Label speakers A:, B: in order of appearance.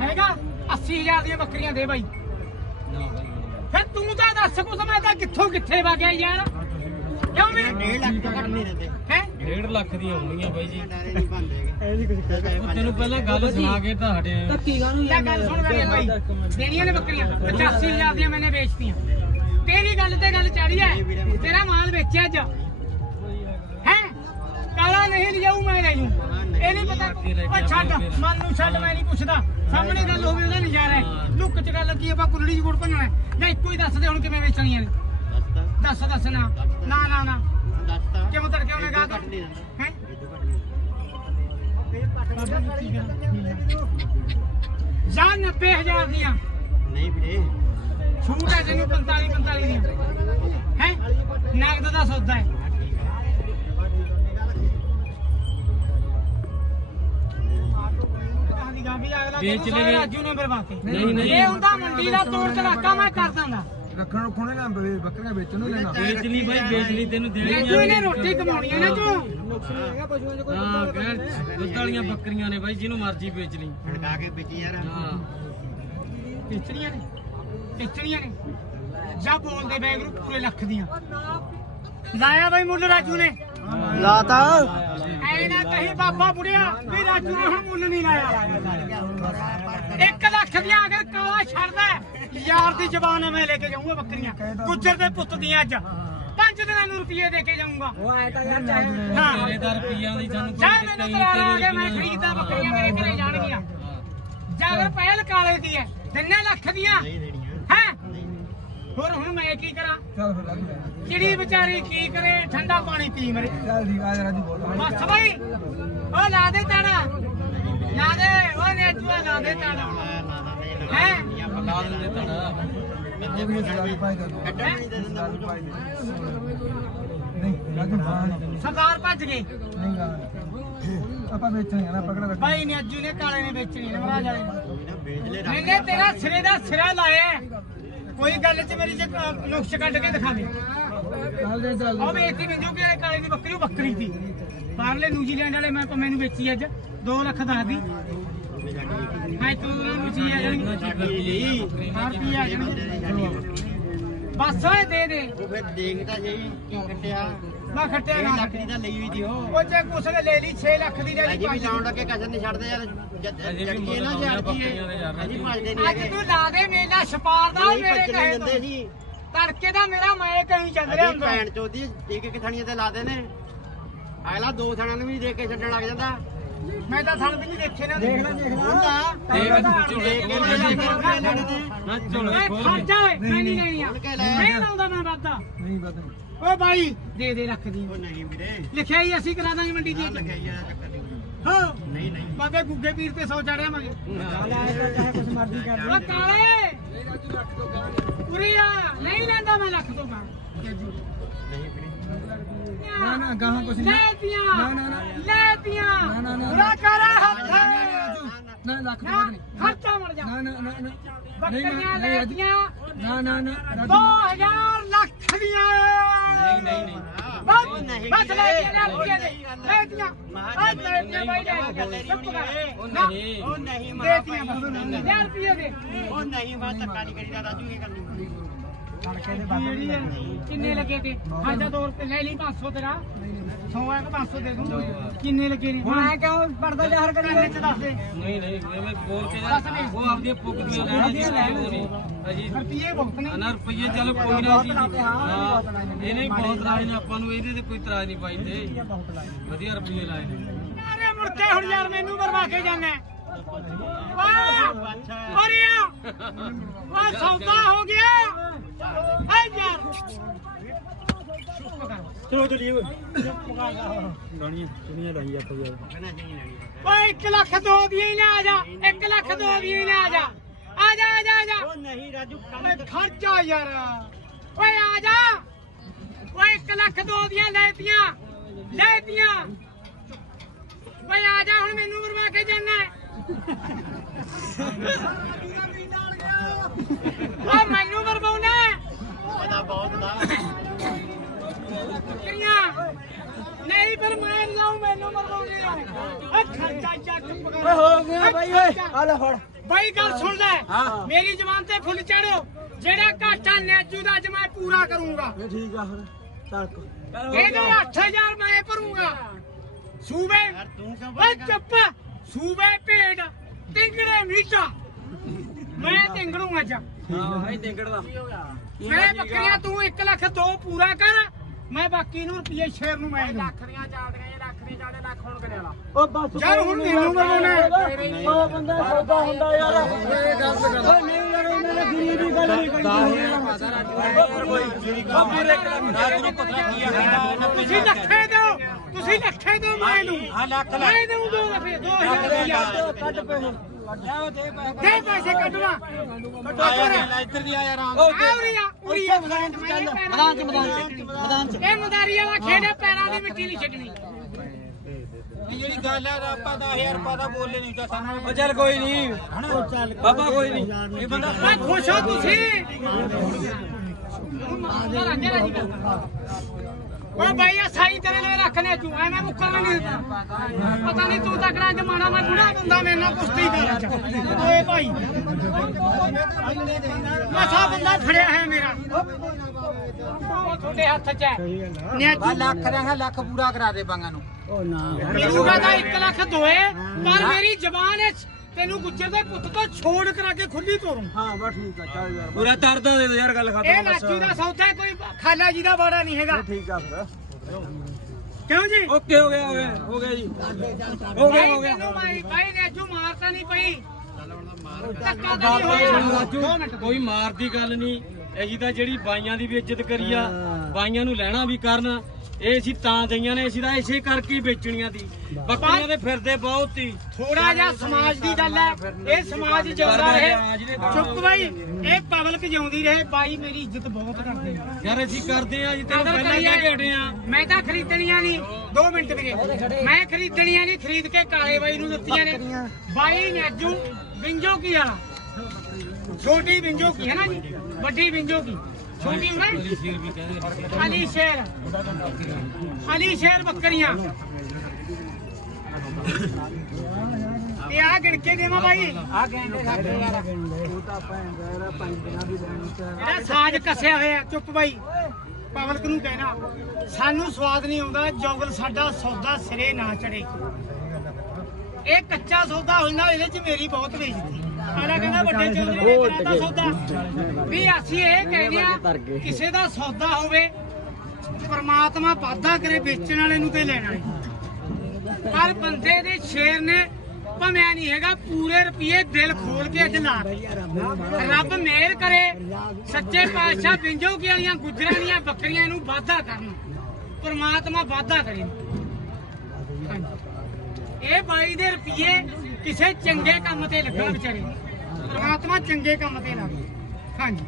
A: ਹੈਗਾ? 80000 ਦੀਆਂ ਬੱਕਰੀਆਂ ਦੇ ਬਾਈ। ਫਿਰ ਤੂੰ ਤਾਂ ਦੱਸ ਕੁਛ ਮੈਂ ਤਾਂ ਕਿੱਥੋਂ ਕਿੱਥੇ ਵਾ ਗਿਆ ਯਾਰ? ਕਿਉਂ ਵੀ?
B: 1.5 ਲੱਖ ਤੋਂ ਘੱਟ ਨਹੀਂ ਦਿੰਦੇ।
A: ਹੈ?
C: 1.5 ਲੱਖ ਦੀਆਂ ਹੋਣਗੀਆਂ ਬਾਈ ਜੀ।
B: ਡਾਰੇ ਨਹੀਂ ਬੰਦੇ
D: ਇਹ ਵੀ ਕੁਝ
C: ਤੈਨੂੰ ਪਹਿਲਾਂ ਗੱਲ ਸੁਣਾ ਕੇ ਤਾਂ ਹਟੇ ਆਂ।
D: ਧੱਕੀ ਕਾਹਨੂੰ
A: ਲੈ ਗੱਲ ਸੁਣ ਮੇਰੇ ਬਾਈ। ਦੇਣੀਆਂ ਨੇ ਬੱਕਰੀਆਂ। 85000 ਦੀਆਂ ਮੈਨੇ ਵੇਚਤੀਆਂ। ਤੇਰੀ ਗੱਲ ਤੇ ਗੱਲ ਚੜੀ ਐ ਤੇਰਾ ਮਾਲ ਵੇਚਿਆ ਅੱਜ। ਹੈ? ਕਾਲਾ ਨਹੀਂ ਲਿਜਾਊ ਮੈਂ ਲੈ ਜੂ ਇਹ ਨਹੀਂ ਪਤਾ ਉਹ ਛੱਡ ਮਨ ਨੂੰ ਛੱਡ ਮੈਂ ਨਹੀਂ ਪੁੱਛਦਾ। ਸਾਹਮਣੇ ਗੱਲ ਹੋਵੇ ਉਹਦਾ ਨਜ਼ਾਰਾ ਹੈ ਲੁੱਕ ਚ ਗੱਲ ਕੀ ਆਪਾਂ ਕੁੱਲੜੀ ਗੁੜ ਭੰਨਣਾ ਹੈ। ਜਾਂ ਇੱਕੋ ਹੀ ਦੱਸ ਦੇ ਹੁਣ ਕਿਵੇਂ ਵੇਚਣੀਆਂ ਨੇ।
B: ਦੱਸਦਾ।
A: ਦੱਸ ਦੱਸ ਨਾ। ਨਾ ਨਾ ਨਾ।
B: ਦੱਸਦਾ।
A: ਕਿਉਂ ਤੜਕੇ ਉਹਨੇ ਗਾ
B: ਘੱਟ ਨਹੀਂ ਦਿੰਦਾ।
A: ਹੈ?
B: ਇਹ ਤੋਂ ਘੱਟ ਨਹੀਂ
A: ਜਾਂ 90000 ਦੀਆਂ।
B: ਨਹੀਂ ਵੀਰੇ।
A: ਛੂਟ ਹੈ ਤੈਨੂੰ 45 45 ਦੀਆਂ। ਹੈ? ਨਗਦ ਦਾ ਸੌਦਾ ਹੈ।
C: ਵੇਚ ਲਵੇ।
A: ਰਾਜੂ ਨੇ ਬਰਬਾਤੇ
C: ਨਹੀਂ, ਨਹੀਂ।
A: ਇਹ ਹੁੰਦਾ ਮੰਡੀ ਦਾ ਤੋੜ ਚਲਾਕਾ ਮੈਂ ਕਰ ਦਾਂਗਾ
E: ਰੱਖਣ ਰੁਖਣੇ ਨਾ ਬ- ਬੱਕਰੀਆਂ ਵੇਚਣ ਨੂੰ ਲੈਣਾ
C: ਵੇਚ ਲਈ ਬਾਈ ਵੇਚ ਲਈ ਤੈਨੂੰ ਦੇਣੀਆਂ
A: ਰਾਜੂ ਇਹਨੇ ਰੋਟੀ ਕਮਾਉਣੀ ਹੈ ਨਾ ਤੂੰ।
C: ਹਾਂ ਕਹਿ ਦੁੱਧ ਵਾਲੀਆਂ ਬੱਕਰੀਆਂ ਨੇ ਬਾਈ ਜਿਹਨੂੰ ਮਰਜ਼ੀ ਵੇਚ ਲਈ।
B: ਫੜਕਾ ਕੇ ਵੇਚੀ ਯਾਰ।
C: ਹਾਂ।
A: ਵੇਚਣੀਆਂ ਨੇ ਵੇਚਣੀਆਂ ਨੇ। ਜਾ ਬੋਲਦੇ ਬੈਗਰੂ ਪੂਰੇ ਲੱਖ ਦੀਆਂ। ਲਾਇਆ ਬਈ ਮੁੱਲ ਰਾਜੂ ਨੇ।
D: ਲਾਤਾ।
A: ਐ ਨਾ ਕਹੀ ਬਾਬਾ ਬੁੜਿਆ ਵੀ ਰਾਜੂ ਨੇ ਹੁਣ ਮੁੱਲ ਨਹੀਂ ਲਾਇਆ। 1 ਲੱਖ ਦੀਆਂ ਅਗਰ ਕਾਲਾ ਛੱਡਦਾ ਯਾਰ ਦੀ ਜ਼ਬਾਨ ਹੈ ਮੈਂ ਲੈ ਕੇ ਜਾਊਂਗਾ ਬੱਕਰੀਆਂ। ਗੁੱਜਰ ਦੇ ਪੁੱਤ ਦੀਆਂ ਅੱਜ। ਪੰਜ ਦਿਨਾਂ ਨੂੰ ਰੁਪਏ ਦੇ ਕੇ ਜਾਊਂਗਾ।
D: ਉਹ ਆਇਆ ਤਾਂ ਯਾਰ ਚਾਹੇ
A: ਹਾਂ।
C: ਤੇਰੇ ਦਾ ਰੁਪਈਆਂ ਦੀ ਸਾਨੂੰ
A: ਜਾ ਮੈਨੂੰ ਤਰਾਰ ਆ ਗਿਆ ਮੈਂ ਖਰੀਦਦਾ ਬੱਕਰੀਆਂ ਮੇਰੇ ਘਰੇ ਜਾਣਗੀਆਂ। ਜਾਂ ਅਗਰ ਪਹਿਲ ਕਾਲੇ ਦੀ ਹੈ ਤਿੰਨੇ ਲੱਖ ਦੀਆਂ। ਹੋਰ ਹੁਣ ਮੈਂ ਕੀ ਕਰਾਂ?
E: ਚੱਲ ਫਿਰ ਰਾਜੂ ਲੈ।
A: ਚਿੜੀ ਵਿਚਾਰੀ ਕੀ ਕਰੇ ਠੰਡਾ ਪਾਣੀ ਪੀ ਮਰੇ।
E: ਚੱਲ ਠੀਕ ਆ ਰਾਜੂ ਬੋਲ।
A: ਬਸ ਬਈ। ਉਹ ਲਾ ਦੇ ਤਾੜਾ ਲਾ ਦੇ। ਉਹ ਨੇ ਜੂਆ ਲਾ ਦੇ ਤਾੜਾ ਹੈ?
C: ਲਾ ਦਿੰਦੇ ਤੁਹਾਡਾ
E: ਉਹ ਵੀ ਰਾਜੂ ਪਾਈ ਕਰ ਦੋ।
B: ਨਹੀਂ ਦੇ
E: ਰਾਜੂ ਪਾਈ ਦੇ ਨਹੀਂ। ਰਾਜੂ ਨਹੀਂ
A: ਸਰਦਾਰ ਭੱਜ ਗਏ
E: ਗਾ ਆਪਾਂ ਵੇਚਣੀ ਆ ਨਾ ਪਕੜ ਰੱਖ
A: ਨੇ ਅੱਜੂ ਨੇ ਕਾਲੇ ਨੇ ਵੇਚਣੀ ਨੇ ਮਹਾਰਾਜ ਵਾਲੇ ਨੇ।
B: ਵੇਚ ਲੈ
A: ਤੇਰਾ ਸਿਰੇ ਦਾ ਸਿਰਾ ਲਾਇਆ। ਹੈ। ਕੋਈ ਗੱਲ ਚ ਮੇਰੀ ਚ ਨੁਕਸ ਕੱਢ ਕੇ ਦਿਖਾ ਦੇ।
E: ਚੱਲ ਦੇ ਚੱਲ
A: ਉਹ ਵੇਚਦੀ ਮੈਨੂੰ ਕਿ ਇਹ ਕਾਲੇ ਦੀ ਬੱਕਰੀ ਉਹ ਬੱਕਰੀ ਸੀ ਬਾਹਰਲੇ ਨਿਊਜ਼ੀਲੈਂਡ ਵਾਲੇ ਮੈਂ ਮੈਨੂੰ ਵੇਚੀ ਅੱਜ 2 ਲੱਖ ਦੱਸਦੀ ਹਾਂ ਤੂੰ ਉਹਨਾਂ ਨੂੰ ਚੀ ਆ ਜਾਣੀ। ਹਾਂ ਰੁਪਏ ਆ ਜਾਣਗੇ ਬਸ ਓਏ ਦੇ ਦੇ।
B: ਉਹ ਫਿਰ ਦੇਖਦਾ ਸਹੀ ਕਿਉਂ ਕੱਟਿਆ?
A: ਮੈਂ ਖੱਟਿਆ ਨਾ
B: ਲੱਖ ਦੀ ਤਾਂ ਲਈ ਹੋਈ ਦੀ ਉਹ।
A: ਉਹ ਜੇ ਕੁਛ ਨੇ ਲੈ ਲਈ 6 ਲੱਖ ਦੀ ਲੈ ਲਈ
B: ਅਜੇ ਵੀ
A: ਪੰਜ
B: ਲਾਉਣ ਲੱਗੇ ਕਸਰ ਨਹੀਂ ਛੱਡਦੇ ਯਾਰ।
C: ਵੀ
B: ਜੱਟੀਏ ਨਾ
C: ਯਾਰ
B: ਅਜੀ ਭੱਜਦੇ ਨਹੀਂ
A: ਅੱਜ
B: ਹੈਗੇ
A: ਤੂੰ ਲਾ ਦੇ ਮੇਲਾ ਛਪਾਰ ਦਾ
B: ਨਹੀਂ
A: ਮੇਰੇ
B: ਭੱਜਣ
A: ਕਹੇ
B: ਨਹੀਂ ਦਿੰਦੇ
A: ਤੋਂ
B: ਸੀ।
A: ਤੜਕੇ ਦਾ ਮੇਰਾ ਮੈਂ ਕਹੀਂ ਚੱਲ ਰਿਹਾ
B: ਅਜੀ
A: ਹੁੰਦਾ।
B: ਭੈਣ ਚੋਦੀ ਇੱਕ ਇੱਕ ਥਣੀਆਂ ਤੇ ਲਾਦੇ ਨੇ ਅਗਲਾ ਦੋ ਥਣਾਂ ਨੂੰ ਵੀ ਦੇ ਕੇ ਛੱਡਣ ਲੱਗ ਜਾਂਦਾ।
A: ਮੈਂ ਤਾਂ ਥਣ ਵੀ ਨਹੀਂ ਦੇਖੇ ਨਾ ਦੇਖ ਲੈ ਦੇਖ
B: ਹੁੰਦਾ
C: ਦੇਖ
B: ਲੈ ਨੇ
C: ਨਾ। ਝੋਲੇ
A: ਮੈਂ
C: ਖੋਲ
A: ਜਾ ਓਏ, ਮੈਂ ਨਹੀਂ ਲੈਣੀ ਆ।
B: ਲੈ।
A: ਨਹੀਂ ਲਾਉਂਦਾ ਮੈਂ ਵਾਦਾ
E: ਨਹੀਂ ਬਦ
A: ਓ ਬਾਈ ਦੇ ਦੇ ਰੱਖ ਦੀ।
B: ਉਹ ਨਹੀਂ ਵੀਰੇ।
A: ਲਿਖਿਆ ਹੀ ਅਸੀਂ ਕਰਾ ਦਾਂਗੇ ਮੰਡੀ ਦੀ।
B: ਲੱਗਿਆ ਯਾਰ ਚੱਕਰ ਨਹੀਂ
A: ਹਾਂ।
B: ਨਹੀਂ ਨਹੀਂ।
A: ਬਾਬੇ ਗੁੱਗੇ ਪੀਰ ਤੇ ਸੌ ਚੜਿਆ ਮਗੇ
D: ਚਾਹੇ ਕੁਛ ਮਰਜ਼ੀ ਕਰ
A: ਓ ਕਾਲੇ। ਪੂਰੀ ਆ ਨਹੀਂ ਲੈਂਦਾ ਮੈਂ ਲੱਖ ਤੋਂ ਬਾਅਦ
E: ਨਾ ਨਾ ਗਾਹਾਂ ਕੁਛ ਨਹੀਂ
A: ਲੈ ਤੀਆਂ
E: ਨਾ, ਨਾ, ਨਾ।
A: ਲੈ ਤੀਆਂ
E: ਨਾ, ਨਾ, ਨਾ।
A: ਪੂਰਾ ਕਰ ਹੱਥ
E: ਨਾ ਲੱਖ ਵੱਧ ਨਹੀਂ
A: ਖਰਚਾ ਮਰ ਜਾ
E: ਨਾ ਨਾ ਨਾ ਨਾ
A: ਬੱਕਰੀਆਂ ਲੈ ਤੀਆਂ
E: ਨਾ ਨਾ ਨਾ ਰਾਜੂ
A: 2000 ਲੱਖ ਦੀਆਂ
C: ਨਹੀਂ ਨਹੀਂ ਨਹੀਂ
A: ਬਸ
B: ਨਹੀਂ
A: ਬਸ ਲੈ ਤੀਆਂ ਲੈ
B: ਮਹਾਂ
A: ਆ ਲੈ ਤੀਆਂ ਬਾਈ ਲੈ
C: ਉਹ ਨਹੀਂ
B: ਉਹ ਨਹੀਂ
A: ਦੇ
B: ਮਾਂ
A: ਤੀਆਂ ਬਸ ਲੈ ਰੁਪਏ ਦੇ
B: ਉਹ ਨਹੀਂ ਮੈਂ ਧੱਕਾ ਨਹੀਂ ਕਰੀਦਾ ਰਾਜੂ ਇਹ ਗੱਲ ਨਹੀਂ
A: ਕਿਹੜੀ ਹੈ? ਕਿੰਨੇ ਲੱਗੇ ਤੇ? ਖਾਜਾ ਦੋ ਰੁਪਏ ਲੈ ਲਈ 500 ਤੇਰਾ। 100 ਹੈ ਕਿ 500 ਦੇ ਦੂੰ ਕਿੰਨੇ ਲੱਗੇ ਨੇ?
D: ਹੁਣ ਐ ਕਿਉਂ ਪਰਦਾ ਜ਼ਾਹਰ ਕਰੀ
A: ਕੰਨੇ ਚ ਦੱਸ ਦੇ।
C: ਨਹੀਂ ਨਹੀਂ ਐਵੇਂ ਬੋਲ ਕੇ ਉਹ ਆਪਦੀਆਂ ਪੁੱਗਦੀਆਂ ਲੈਣੀਆਂ ਜੀ ਅਜੀ
A: ਰੁਪਏ ਬਹੁਤ ਨੇ।
C: ਅਨਾ ਰੁਪਈਏ ਚੱਲ ਕੋਈ ਨਾ ਜੀ। ਇਹ ਨਹੀਂ ਬਹੁਤ ਰਾਜ ਨੇ। ਆਪਾਂ ਨੂੰ ਇਹਦੇ ਤੇ ਕੋਈ ਇਤਰਾਜ਼ ਨਹੀਂ ਪਾਈ ਤੇ। ਵਧੀਆ ਰੁਪਈਏ ਲਾਏ ਨੇ।
A: ਅਰੇ ਮੁੜ ਕੇ ਹੁਣ ਯਾਰ ਮੈਨੂੰ ਮਰਵਾ ਕੇ ਜਾਣਾ ਵਾਹ! ਅਰਿਆ ਵਾਹ ਸੌਦਾ ਹੋ ਗਿਆ।
D: ਚਲੋ ਚਲੀਏ ਓਏ
B: ਕਹਿਣਾ ਚਾਹੀਏ ਲੈਣੀ
A: ਓਏ 1 ਲੱਖ ਦੋ ਦੀਆਂ ਹੀ ਨਾ ਆ ਜਾ 1 ਲੱਖ ਦੋ ਦੀਆਂ ਹੀ ਨਾ ਆ ਜਾ ਆ ਜਾ ਆ ਜਾ। ਆ ਜਾ।
B: ਉਹ ਨਹੀਂ ਰਾਜੂ
A: ਓਏ ਖਰਚਾ ਯਾਰ ਓਏ ਆ ਜਾ। ਓਏ 1 ਲੱਖ ਦੋ ਦੀਆਂ ਲੈਤੀਆਂ ਲੈਤੀਆਂ ਓਏ, ਆ ਜਾ, ਹੁਣ ਮੈਨੂੰ ਮਰਵਾ ਕੇ ਜਾਣਾ ਓ ਮੈਨੂੰ ਮਰਵਾਉਣਾ
B: ਪਤਾ ਬਹੁਤ ਦਾ
A: ਬੱਕਰੀਆਂ ਨਹੀਂ ਪਰ ਮੈਂ ਲਾਊਂ ਮੈਨੂੰ ਮਰਵਾਉਣੀ ਯਾਰ ਓ ਖਰਚਾ ਚੱਕ ਪਕੜ
D: ਓਏ ਹੋ ਗਿਆ ਬਾਈ ਓਏ। ਆ ਲੈ ਫੜ।
A: ਬਾਈ ਗੱਲ ਸੁਣ ਲੈ। ਮੇਰੀ ਜ਼ਬਾਨ ਤੇ ਫੁੱਲ ਚੜੋ ਜਿਹੜਾ ਘਾਟਾ ਨੈਜੂ ਦਾ ਅੱਜ ਮੈਂ ਪੂਰਾ ਕਰੂੰਗਾ।
D: ਠੀਕ ਆ ਫਿਰ। ਤੜਕ
A: ਇਹਦੇ 8000 ਮੈਂ ਭਰੂੰਗਾ। ਸੂਬੇ ਓਏ ਚੁੱਪ। ਸੂਬੇ ਭੇਡ। ਟਿੰਗੜੇ ਮੀਟਾ। ਮੈਂ ਟਿੰਗੜੂ ਅੱਜ।
C: ਹਾਂ ਇਹ ਟਿੰਗੜ ਦਾ
A: ਮੈਂ ਬੱਕਰੀਆਂ ਤੂੰ 1 ਲੱਖ ਦੋ ਪੂਰਾ ਕਰ ਮੈਂ ਬਾਕੀ ਨੂੰ ਰੁਪਏ ਸ਼ੇਰ ਨੂੰ ਮੈਂ ਲੱਖ ਦੀਆਂ ਚਾਲਦੀਆਂ ਇਹ ਲੱਖ ਦੀਆਂ ਚਾਲੇ ਲੱਖ ਹੁਣ ਕਰਿਆ
D: ਉਹ ਬਸ
A: ਯਾਰ ਹੁਣ ਮੈਨੂੰ ਮਰਵਾਉਣਾ
D: ਉਹ ਬੰਦਾ ਸੌਦਾ ਹੁੰਦਾ ਯਾਰ ਇਹ ਗੱਲ ਕਰ ਓ ਨਹੀਂ ਯਾਰ ਇਹਨਾਂ ਨੇ ਗਰੀਬੀ ਗੱਲ ਨਹੀਂ
A: ਤੁਸੀਂ ਲੱਖੇ ਦਿਓ ਤੁਸੀਂ ਲੱਖੇ ਦਿਓ ਮੈਨੂੰ ਹਾਂ ਲੱਖ ਲੱਖ ਮੈਂ ਦਊਂ ਦੋ 2000 ਰੁਪਇਆ
D: ਕੱਢ ਪੈਸੇ।
A: ਦੇ ਪੈਸੇ ਕੱਢਣਾ
B: ਇੱਧਰ ਦੀ ਆ ਯਾਰ
A: ਆ। ਉਰੀਆ ਉਰੀਆ ਮੈਦਾਨ ਚ ਮੈਦਾਨ ਚ ਮੈਦਾਨ ਚ ਇਹ ਮਦਾਰੀ ਵਾਲਾ ਖੇਡ ਹੈ, ਪੈਰਾਂ ਦੀ ਮਿੱਟੀ ਨਹੀਂ ਛੱਡਣੀ।
B: ਜਿਹੜੀ ਗੱਲ ਹੈ ਆਪਾਂ 10000 ਰੁਪਏ ਦਾ ਬੋਲੇ ਨਹੀਂ ਤਾਂ ਸਾਨੂੰ
C: ਉਹ ਚੱਲ ਕੋਈ ਨਹੀਂ। ਬਾਬਾ ਕੋਈ ਨਹੀਂ। ਇਹ ਬੰਦਾ
A: ਖੁਸ਼ ਹੋ ਤੁਸੀਂ। ਓ ਭਾਈ ਆ ਸਾਈ ਤੇਰੇ ਲਈ ਰੱਖਨੇ ਤੂੰ। ਐਵੇਂ ਮੁੱਕਰ ਨਹੀਂ ਪਤਾ ਨਹੀਂ ਤੂੰ ਤਕੜਾ ਜਮਾਨਾ ਮੈਂ ਬੁੜਾ ਬੰਦਾ ਮੇਰੇ ਨਾਲ ਕੁਸ਼ਤੀ ਕਰ। ਚ ਓਏ ਭਾਈ ਮਸਾ ਬੰਦਾ ਫੜਿਆ ਹੈ ਮੇਰਾ। ਉਹ ਤੁਹਾਡੇ ਹੱਥ 'ਚ ਹੈ। ਨਿਆਜੂ
B: ਲੱਖ ਰਹਾ ਲੱਖ ਪੂਰਾ ਕਰਾ ਦੇ ਬਾਂਗਾ ਨੂੰ।
A: ਮਿਲੂਗਾ ਤਾਂ 1 ਲੱਖ ਦੋਏ ਪਰ ਮੇਰੀ ਜ਼ਬਾਨ ਹੈ ਤੈਨੂੰ ਗੁੱਜਰ ਦੇ ਪੁੱਤ ਤੋਂ ਛੋੜ ਕਰਾ ਕੇ ਖੁੱਲੀ ਤੋਰੂੰ।
D: ਹਾਂ ਬਸ ਠੀਕ ਆ ਚੱਲ ਯਾਰ
C: ਪੂਰਾ ਤਰਦਾ ਦੇ ਯਾਰ ਗੱਲ
A: ਇਹ
C: ਖਤਮ
A: ਨਾਚੂ ਦਾ ਸੌਦਾ ਕੋਈ ਖਾਲਾ ਜੀ ਦਾ ਬਾੜਾ ਨਹੀਂ ਹੈਗਾ।
D: ਠੀਕ ਆ ਫਿਰ।
A: ਕਿਉਂ ਜੀ?
C: ਓਕੇ ਹੋ ਗਿਆ ਹੋ ਗਿਆ ਹੋ ਗਿਆ ਜੀ। ਹੋ ਗਿਆ ਹੋ ਗਿਆ।
A: ਤੈਨੂੰ ਮਾਈ ਬਾਈ ਨਾਚੂ ਮਾਰਤਾ ਨਹੀਂ ਪਈ।
C: ਕੋਈ ਮਾਰ ਦੀ ਗੱਲ ਨਹੀਂ। ਇਹ ਜੀ ਤਾਂ ਜਿਹੜੀ ਬਾਈਆਂ ਦੀ ਵੀ ਇੱਜ਼ਤ ਕਰੀ ਆ ਬਾਈਆਂ ਨੂੰ ਲੈਣਾ ਵੀ ਕਰਨ। ਇਹ ਅਸੀਂ ਤਾਂ ਦਈਆਂ ਨੇ ਅਸੀਂ ਤਾਂ ਇਸੇ ਕਰਕੇ ਹੀ ਵੇਚਣੀਆਂ ਦੀ ਬੱਕਰੀਆਂ ਦੇ ਫਿਰਦੇ ਬਹੁਤ ਹੀ
A: ਥੋੜਾ ਜਿਹਾ ਸਮਾਜ ਦੀ ਗੱਲ ਹੈ। ਇਹ ਸਮਾਜ ਜਿਉਂਦਾ ਰਹੇ। ਚੁੱਪ ਬਾਈ। ਇਹ ਪਬਲਿਕ ਜਿਉਂਦੀ ਰਹੇ। ਬਾਈ ਮੇਰੀ ਇੱਜ਼ਤ ਬਹੁਤ ਕਰਦੇ ਆ।
C: ਯਾਰ ਅਸੀਂ ਕਰਦੇ ਆ ਜੀ ਤੈਨੂੰ ਪਹਿਲਾਂ ਕੇ ਹਟੇ ਆ
A: ਮੈਂ ਤਾਂ ਖਰੀਦਣੀਆਂ ਨਹੀਂ। 2 ਮਿੰਟ ਵੀਰੇ। ਮੈਂ ਖਰੀਦਣੀਆਂ ਨਹੀਂ। ਖਰੀਦ ਕੇ ਕਾਲੇ ਬਾਈ ਨੂੰ ਦਿੱਤੀਆਂ ਨੇ। ਬਾਈ ਨੇਜੂ ਬਿੰਜੋ ਕੀ ਵਾਲਾ ਛੋਟੀ ਬਿੰਜੋ ਕੀ ਹੈ ਨਾ ਜੀ? ਵੱਡੀ ਬਿੰਜੋ ਕੀ? ਛੋਟੀ ਨਾ ਅਲੀ ਸ਼ੇਰ ਅਲੀ ਸ਼ੇਰ ਬੱਕਰੀਆਂ ਇਹ ਆ ਗਿਣ ਕੇ ਦੇਵਾਂ ਬਾਈ
D: ਆ ਕਹਿੰਦੇ ਸਾਡੇ ਯਾਰ ਉਹ ਤਾਂ ਭੈਣ ਯਾਰ ਪੰਜ ਦਿਨਾਂ ਦੀ ਲੈਣੀ
A: ਸਾਜ ਕੱਸਿਆ ਹੋਇਆ ਚੁੱਪ ਬਾਈ ਪਬਲਿਕ ਨੂੰ ਕਹਿਣਾ ਸਾਨੂੰ ਸਵਾਦ ਨਹੀਂ ਆਉਂਦਾ ਜੋਗਲ ਸਾਡਾ ਸੌਦਾ ਸਿਰੇ ਨਾ ਚੜੇ ਇਹ ਕੱਚਾ ਸੌਦਾ ਹੋ ਜਾਂਦਾ ਇਹਦੇ ਚ ਮੇਰੀ ਬਹੁਤ ਬੇਇੱਜ਼ਤੀ। ਆਲਾ ਕਹਿੰਦਾ ਵੱਡੇ ਚੌਧਰੀ ਨੇ ਕਰਾਤਾ ਸੌਦਾ ਵੀ ਅਸੀਂ ਇਹ ਕਹਿੰਦੇ ਆ ਕਿਸੇ ਦਾ ਸੌਦਾ ਹੋਵੇ ਪਰਮਾਤਮਾ ਵਾਧਾ ਕਰੇ ਵੇਚਣ ਵਾਲੇ ਨੂੰ ਤੇ ਲੈਣ ਵਾਲੇ। ਪਰ ਬੰਦੇ ਦੇ ਸ਼ੇਰ ਨੇ ਭਮਿਆ ਨਹੀਂ ਹੈਗਾ ਪੂਰੇ ਰੁਪਏ ਦਿਲ ਖੋਲ ਕੇ ਅੱਜ ਲਾ। ਰੱਬ ਮਿਹਰ ਕਰੇ ਸੱਚੇ ਪਾਤਸ਼ਾਹ ਬਿੰਜੋ ਕੀ ਵਾਲੀਆਂ ਗੁਜਰਾਂ ਦੀਆਂ ਬੱਕਰੀਆਂ ਨੂੰ ਵਾਧਾ ਕਰਨ ਪਰਮਾਤਮਾ ਵਾਧਾ ਕਰੇ। ਇਹ ਬਾਈ ਦੇ ਰੁਪਏ ਕਿਸੇ ਚੰਗੇ ਕੰਮ ਤੇ ਲੱਗਣ ਵਿਚਾਰੇ ਪਰਮਾਤਮਾ ਚੰਗੇ ਕੰਮ ਤੇ ਲਾਵੇ ਹਾਂਜੀ।